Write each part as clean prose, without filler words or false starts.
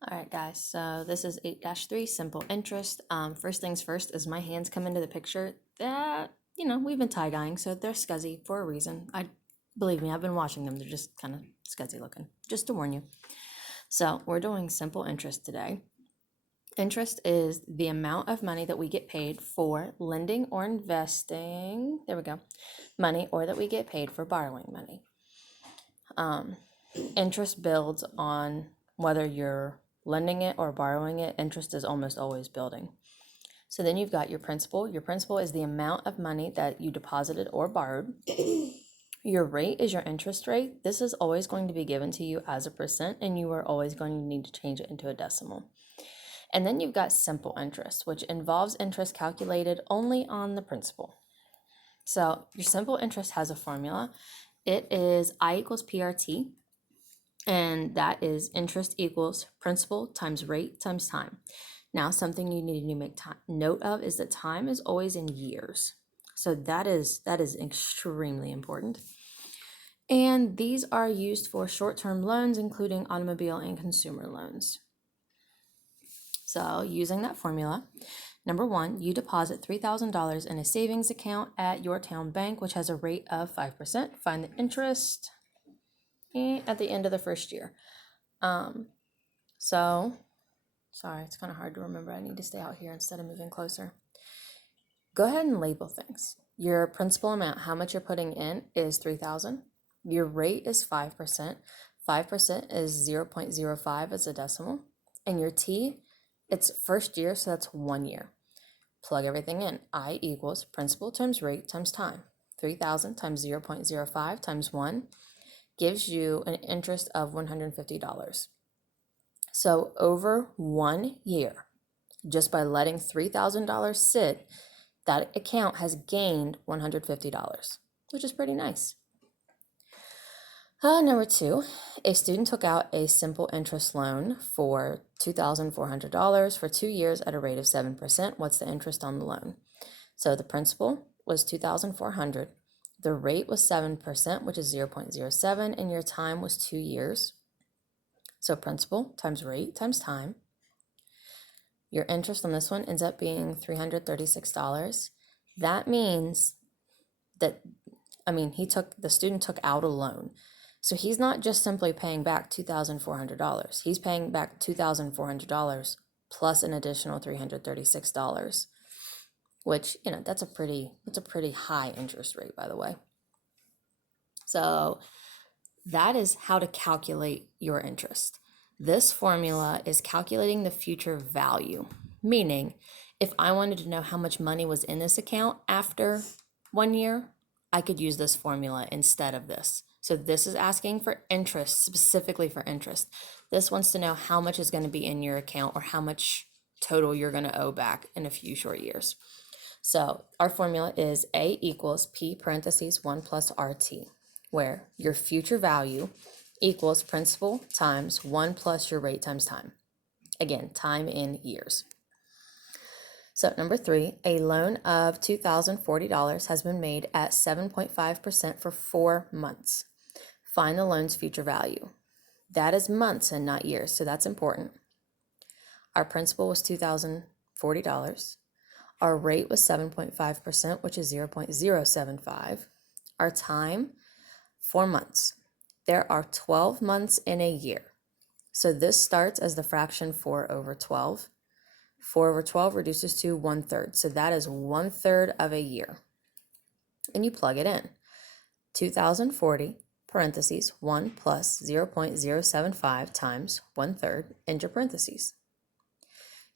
All right, guys, so this is 8-3, simple interest. First things first, as my hands come into the picture, that, we've been tie-dyeing, so they're scuzzy for a reason. Believe me, I've been washing them. They're just kind of scuzzy looking, just to warn you. So we're doing simple interest today. Interest is the amount of money that we get paid for lending or investing, there we go, money, or that we get paid for borrowing money. Interest builds on whether you're lending it or borrowing it. Interest is almost always building. So then you've got your principal. Your principal is the amount of money that you deposited or borrowed. Your rate is your interest rate. This is always going to be given to you as a percent, and you are always going to need to change it into a decimal. And then you've got simple interest, which involves interest calculated only on the principal. So your simple interest has a formula. It is I equals PRT, and that is interest equals principal times rate times time. Now, something you need to make note of is that time is always in years. So that is extremely important. And these are used for short-term loans, including automobile and consumer loans. So using that formula, number one, you deposit $3,000 in a savings account at your town bank, which has a rate of 5%. Find the interest at the end of the first year. So, sorry, it's kind of hard to remember. I need to stay out here instead of moving closer. Go ahead and label things. Your principal amount, how much you're putting in, is $3,000. Your rate is 5%. 5% is 0.05 as a decimal. And your T, it's first year, so that's 1 year. Plug everything in. I equals principal times rate times time. 3,000 times 0.05 times 1 gives you an interest of $150. So over 1 year, just by letting $3,000 sit, that account has gained $150, which is pretty nice. Number two, a student took out a simple interest loan for $2,400 for 2 years at a rate of 7%. What's the interest on the loan? So the principal was $2,400. The rate was 7%, which is 0.07, and your time was 2 years. So principal times rate times time. Your interest on this one ends up being $336. That means that, the student took out a loan. So he's not just simply paying back $2,400. He's paying back $2,400 plus an additional $336, which, that's a pretty high interest rate, by the way. So that is how to calculate your interest. This formula is calculating the future value, meaning if I wanted to know how much money was in this account after 1 year, I could use this formula instead of this. So this is asking for interest, specifically for interest. This wants to know how much is going to be in your account or how much total you're going to owe back in a few short years. So our formula is A equals P parentheses 1 plus RT, where your future value equals principal times 1 plus your rate times time. Again, time in years. So number three, a loan of $2,040 has been made at 7.5% for 4 months. Find the loan's future value. That is months and not years, so that's important. Our principal was $2,040. Our rate was 7.5%, which is 0.075. Our time, 4 months. There are 12 months in a year. So this starts as the fraction 4 over 12. 4 over 12 reduces to 1/3. So that is 1/3 of a year. And you plug it in. 2,040 parentheses 1 plus 0.075 times 1/3 into parentheses.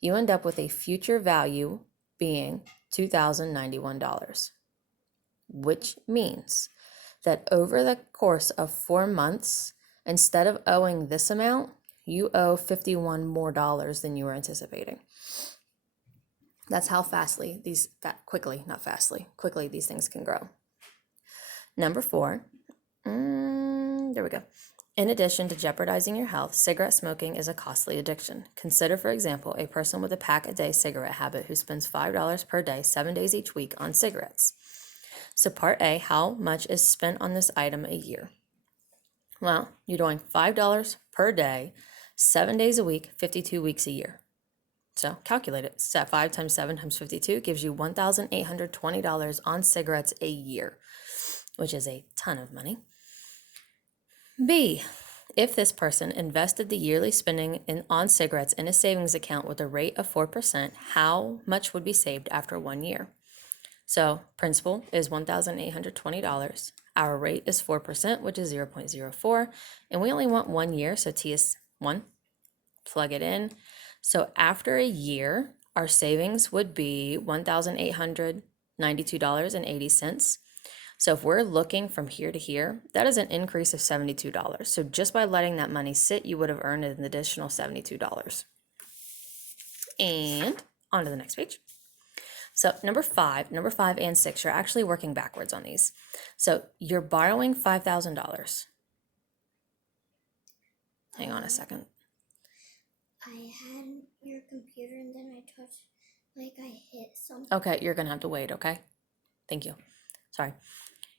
You end up with a future value being $2,091, which means that over the course of 4 months, instead of owing this amount, you owe $51 more than you were anticipating. That's how quickly these things can grow. Number 4, there we go. In addition to jeopardizing your health, cigarette smoking is a costly addiction. Consider, for example, a person with a pack-a-day cigarette habit who spends $5 per day, 7 days each week on cigarettes. So part A, how much is spent on this item a year? Well, you're doing $5 per day, 7 days a week, 52 weeks a year. So calculate it. 5 times 7 times 52 gives you $1,820 on cigarettes a year, which is a ton of money. B, if this person invested the yearly spending on cigarettes in a savings account with a rate of 4%, how much would be saved after 1 year? So principal is $1,820. Our rate is 4%, which is 0.04. And we only want 1 year, so T is 1. Plug it in. So after a year, our savings would be $1,892.80. So if we're looking from here to here, that is an increase of $72. So just by letting that money sit, you would have earned an additional $72. And on to the next page. So number five and 6, you're actually working backwards on these. So you're borrowing $5,000. Hang on a second. I had your computer and then I touched, like I hit something. Okay, you're gonna have to wait, okay? Thank you. Sorry.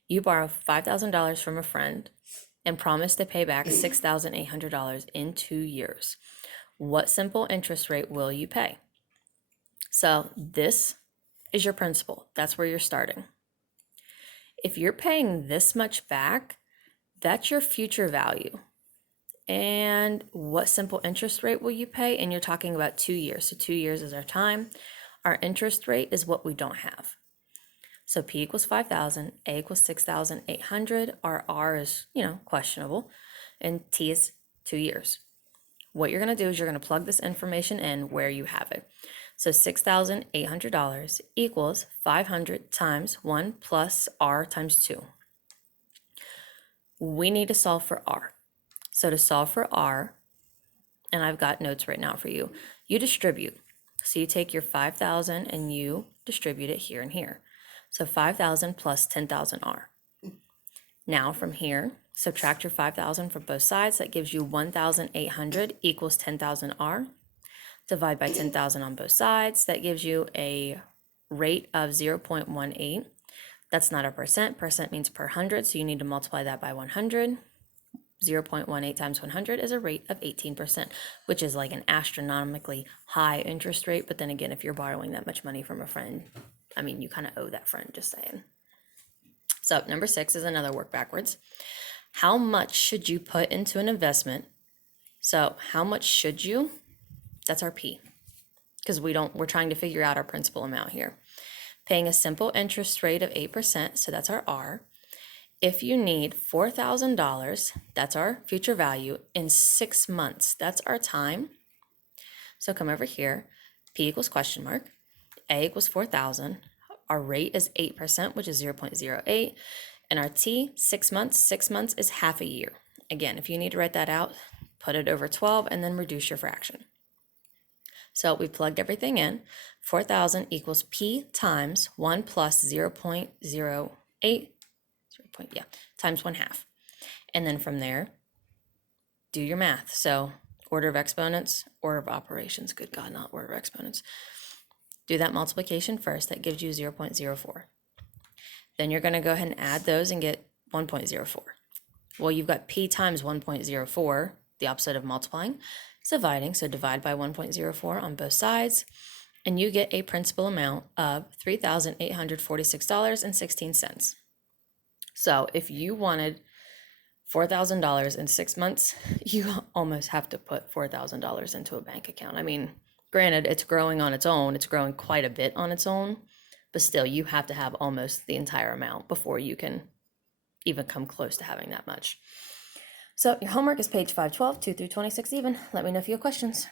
You borrow $5,000 from a friend and promise to pay back $6,800 in 2 years. What simple interest rate will you pay? So this is your principal. That's where you're starting. If you're paying this much back, that's your future value. And what simple interest rate will you pay? And you're talking about 2 years. So 2 years is our time. Our interest rate is what we don't have. So P equals 5,000, A equals 6,800. Our R is, questionable. And T is 2 years. What you're going to do is you're going to plug this information in where you have it. So $6,800 equals 500 times 1 plus R times 2. We need to solve for R. So to solve for R, and I've got notes right now for you, you distribute. So you take your 5,000 and you distribute it here and here. So 5,000 plus 10,000 R. Now from here, subtract your 5,000 from both sides. That gives you 1,800 equals 10,000 R. Divide by 10,000 on both sides. That gives you a rate of 0.18. That's not a percent. Percent means per 100, so you need to multiply that by 100. 0.18 times 100 is a rate of 18%, which is like an astronomically high interest rate. But then again, if you're borrowing that much money from a friend, you kind of owe that friend, just saying. So number 6 is another work backwards. How much should you put into an investment? So how much should you? That's our P, because we're trying to figure out our principal amount here. Paying a simple interest rate of 8%, so that's our R. If you need $4,000, that's our future value, in 6 months, that's our time. So come over here, P equals question mark, A equals 4,000, our rate is 8%, which is 0.08, and our T, 6 months, 6 months is half a year. Again, if you need to write that out, put it over 12 and then reduce your fraction. So we plugged everything in. 4,000 equals P times 1 plus 0.08, times 1/2. And then from there, do your math. So order of exponents, order of operations. Good God, not order of exponents. Do that multiplication first. That gives you 0.04. Then you're going to go ahead and add those and get 1.04. Well, you've got P times 1.04, the opposite of multiplying. It's dividing, so divide by 1.04 on both sides, and you get a principal amount of $3,846.16. So if you wanted $4,000 in 6 months, you almost have to put $4,000 into a bank account. Granted, it's growing on its own. It's growing quite a bit on its own, but still, you have to have almost the entire amount before you can even come close to having that much. So your homework is page 512, 2 through 26 even. Let me know if you have questions.